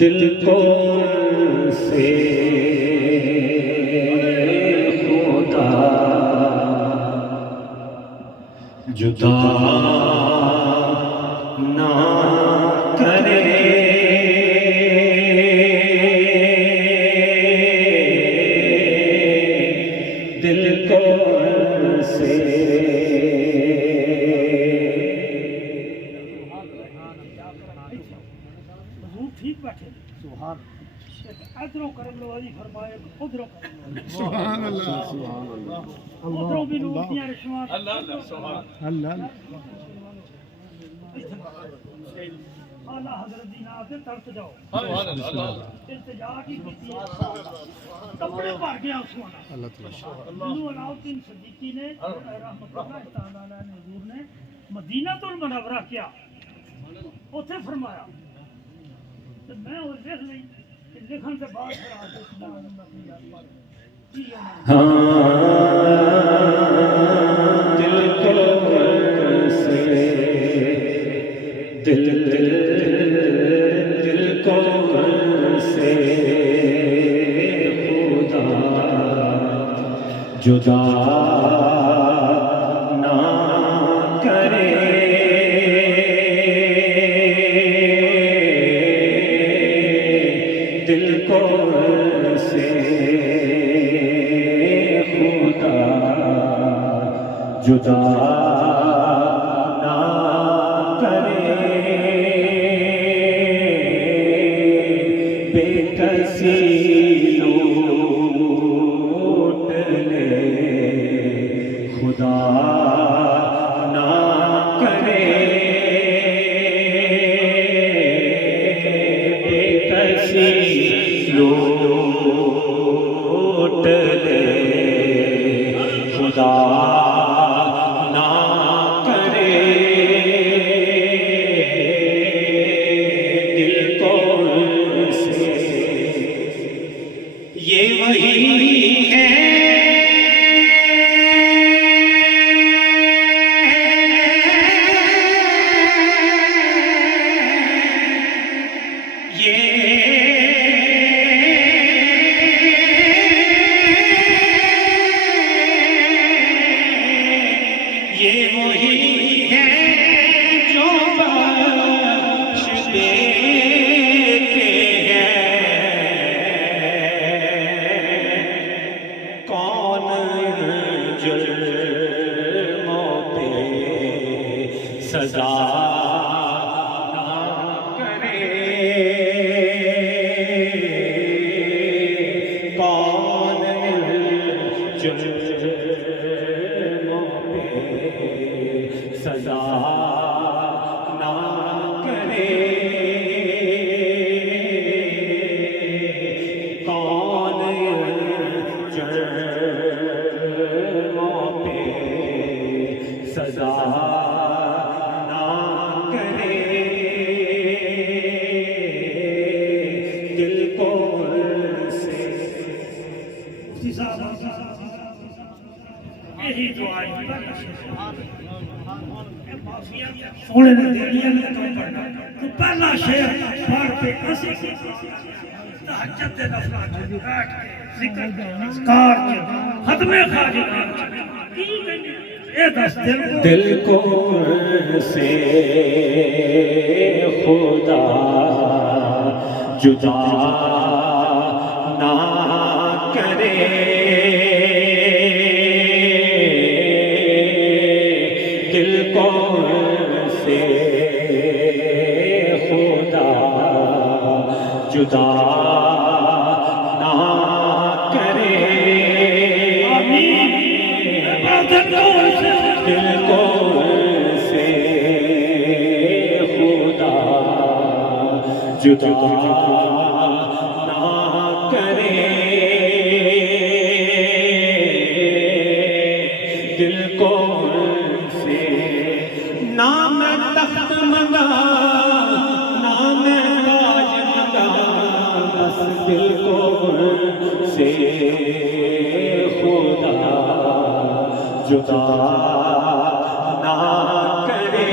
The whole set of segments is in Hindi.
दिल को से खुदा जुदा ना करे, दिल को से ठीक बैठे सुभान इधरों करम लो अली फरमाए उधरों सुभान अल्लाह सुभान अल्लाह उधरों भी नूर दियां रिश्वात अल्लाह अल्लाह सुभान अल्लाह आला हजरत दी नाम से तरस जाओ सुभान अल्लाह इल्तिजा की कपड़े भर गया उसमें अल्लाह ताला नू अलाउद्दीन सिद्दीकी ने रहमतुल्लाह तआला अलैहि हुजूर ने मदीनातुल मुनव्वरा किया उथे फरमाया तो मैं वो लिख ली लिखन से बाद फिर आके दिल को से दिल को से खुदा जुदा ना करे, दिल को से खुदा जुदा ना करे, बेकसी लूट ले खुदा ना करे, बेकसी लूट ले खुदा ना करे, दिल को से ये वही है ये वही है जो बख्श देते हैं, कौन जुल्मों पे सजा ना करे, कौन जुल्मों पे सजा ना करे, कौन जुल्मों पे सजा ना करे, दिल को से यही दुआ सोने ने दे लिया ना तो पढ़ना तो पहला शेर पढ़ पे ऐसे तहज्जुद के नफलात में बैठ के जिक्र कार के खत्मे खाजी ये दस दिल को से खुदा जुदा ना करे, दिल को से खुदा जुदा ना करे, दिल को से खुदा जुदा ना करे, दिल को से ना मैं तख्त मंगा ना मैं ताज मंगा, बस दिल को से खुदा जुदा ना करे,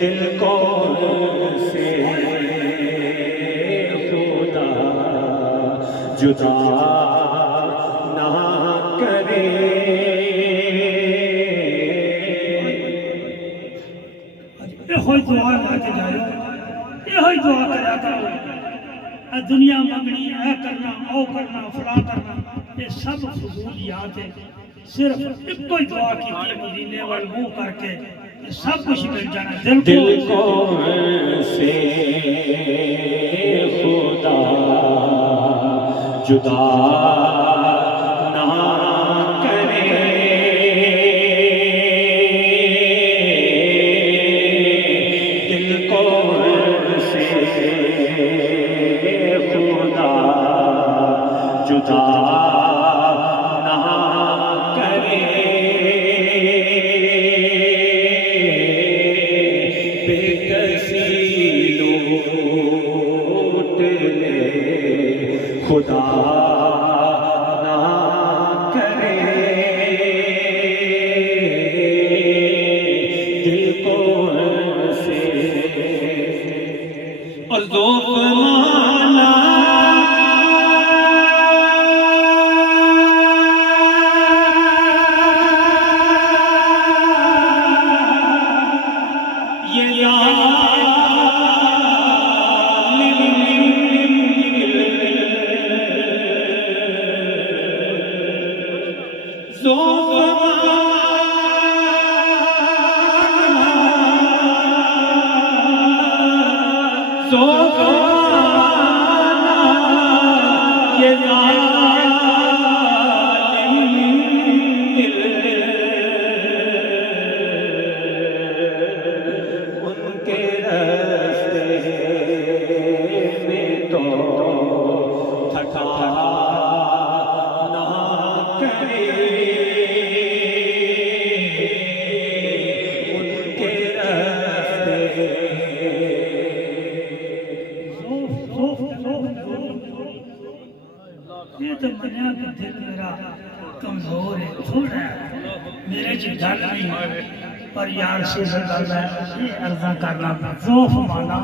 दिल को से खुदा जुदा ना करे। ये दुआ लेके जाओ, ये दुआ करा करो। दुनिया मंगनी है करना ओ करना फला करना, ये सब फजूलियात है। सिर्फ एक ही दुआ की मदीने वाल मुंह करके ये सब कुछ मिल जाना। दिल को से खुदा जुदा ना करे, दिल को से खुदा जुदा ना करे। बेकसी लूट ले खुदा ना करे, दिल को से और ज़ौक़ माना उनके रास्ते में तो थका ना करे, उनके रास्ते ये तो दुनिया में दिल मेरा कमजोर है, थोड़ा है, मेरे जी डर नहीं है, पर यार से गल है ये अर्जा करना ज़ौफ़ माना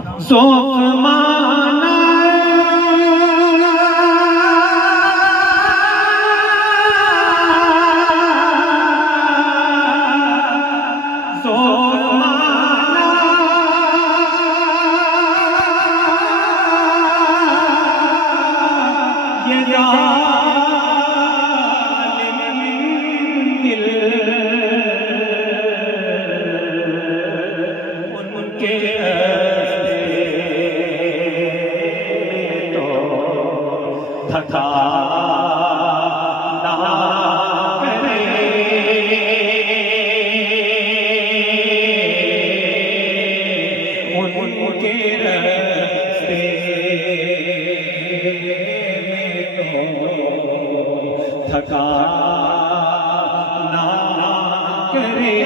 थका ना करे, उनके रास्ते में तो थका ना करे,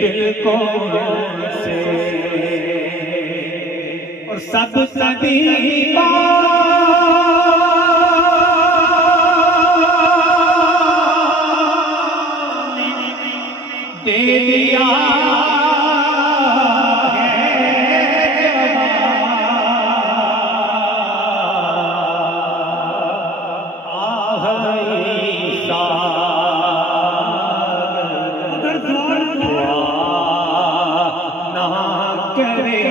दिल को से और सब तबीबा दे दिया है अगर दुआ ना करे,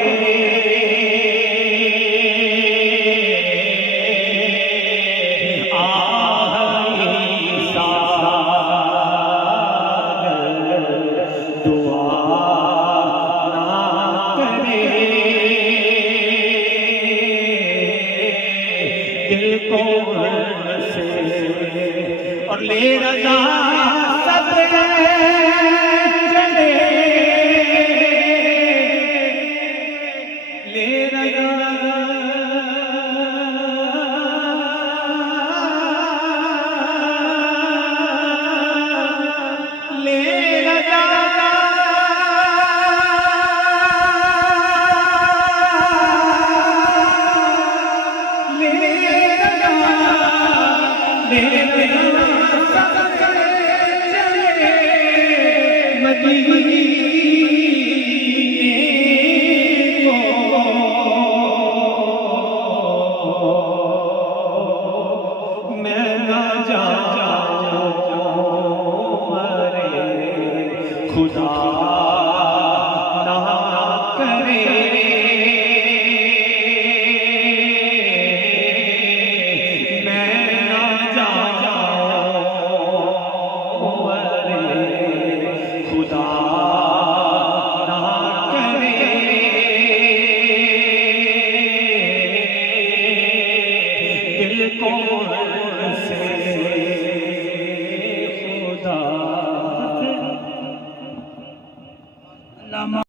और ले रजा सदरे चले, ले रजा लेना सदके चले मदीने को मैं ना जाऊं अरे खुदा ना करे मैं ना जाऊं अरे खुदा ना करे दिल को से खुदा